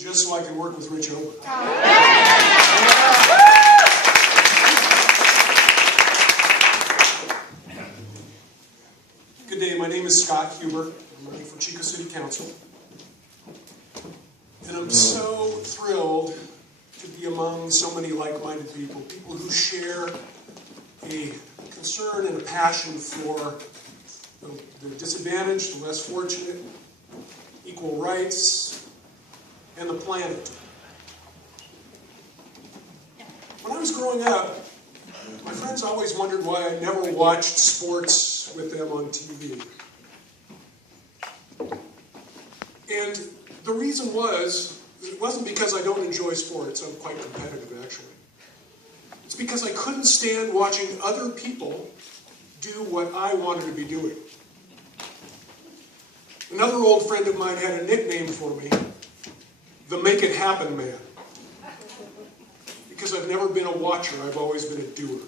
just so I can work with Rich Ober. Good day, my name is Scott Huber. I'm running for Chico City Council. And I'm so thrilled to be among so many like-minded people, people who share a concern and a passion for the disadvantaged, the less fortunate, equal rights, and the planet. When I was growing up, my friends always wondered why I never watched sports with them on TV. And the reason was, it wasn't because I don't enjoy sports. I'm quite competitive, actually. It's because I couldn't stand watching other people do what I wanted to be doing. Another old friend of mine had a nickname for me, the Make It Happen Man. Because I've never been a watcher, I've always been a doer.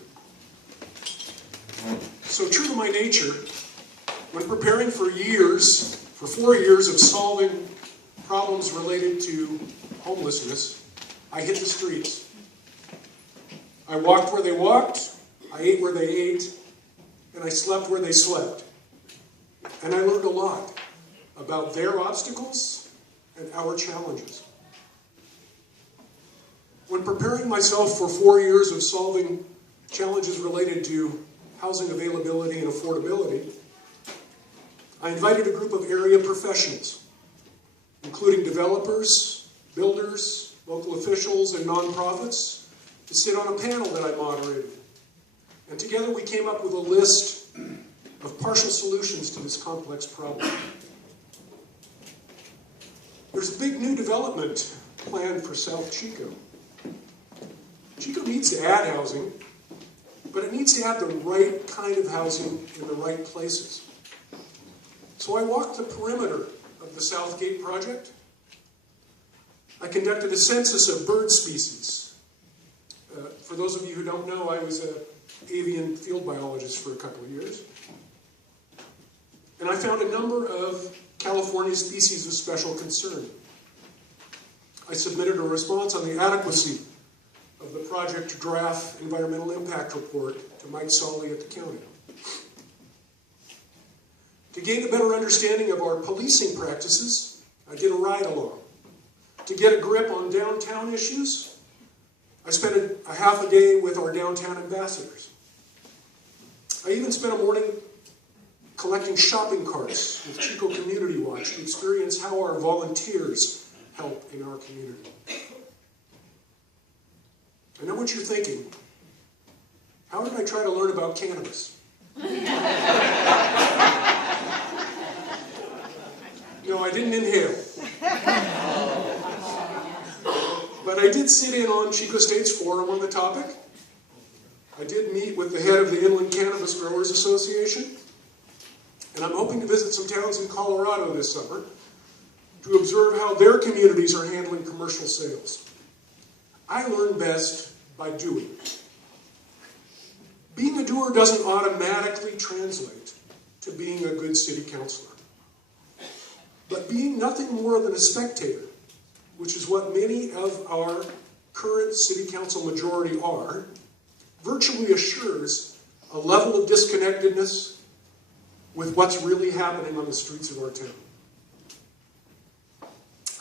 So true to my nature, when preparing for 4 years of solving problems related to homelessness, I hit the streets. I walked where they walked, I ate where they ate, and I slept where they slept. And I learned a lot about their obstacles and our challenges. When preparing myself for 4 years of solving challenges related to housing availability and affordability, I invited a group of area professionals, including developers, builders, local officials, and nonprofits, to sit on a panel that I moderated. And together we came up with a list of partial solutions to this complex problem. There's a big new development planned for South Chico. Chico needs to add housing, but it needs to have the right kind of housing in the right places. So I walked the perimeter of the South Gate project. I conducted a census of bird species. For those of you who don't know, I was an avian field biologist for a couple of years. And I found a number of California species of special concern. I submitted a response on the adequacy of the project draft environmental impact report to Mike Solly at the county. To gain a better understanding of our policing practices, I did a ride-along. To get a grip on downtown issues, I spent a half a day with our downtown ambassadors. I even spent a morning collecting shopping carts with Chico Community Watch to experience how our volunteers help in our community. I know what you're thinking. How did I try to learn about cannabis? No, I didn't inhale. But I did sit in on Chico State's forum on the topic. I did meet with the head of the Inland Cannabis Growers Association. And I'm hoping to visit some towns in Colorado this summer to observe how their communities are handling commercial sales. I learn best by doing. Being a doer doesn't automatically translate to being a good city councilor. But being nothing more than a spectator, which is what many of our current city council majority are, virtually assures a level of disconnectedness with what's really happening on the streets of our town.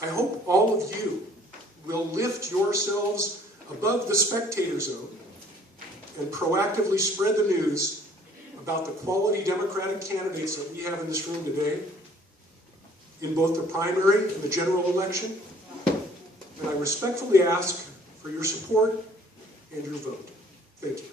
I hope all of you will lift yourselves above the spectator zone and proactively spread the news about the quality Democratic candidates that we have in this room today, in both the primary and the general election. And I respectfully ask for your support and your vote. Thank you.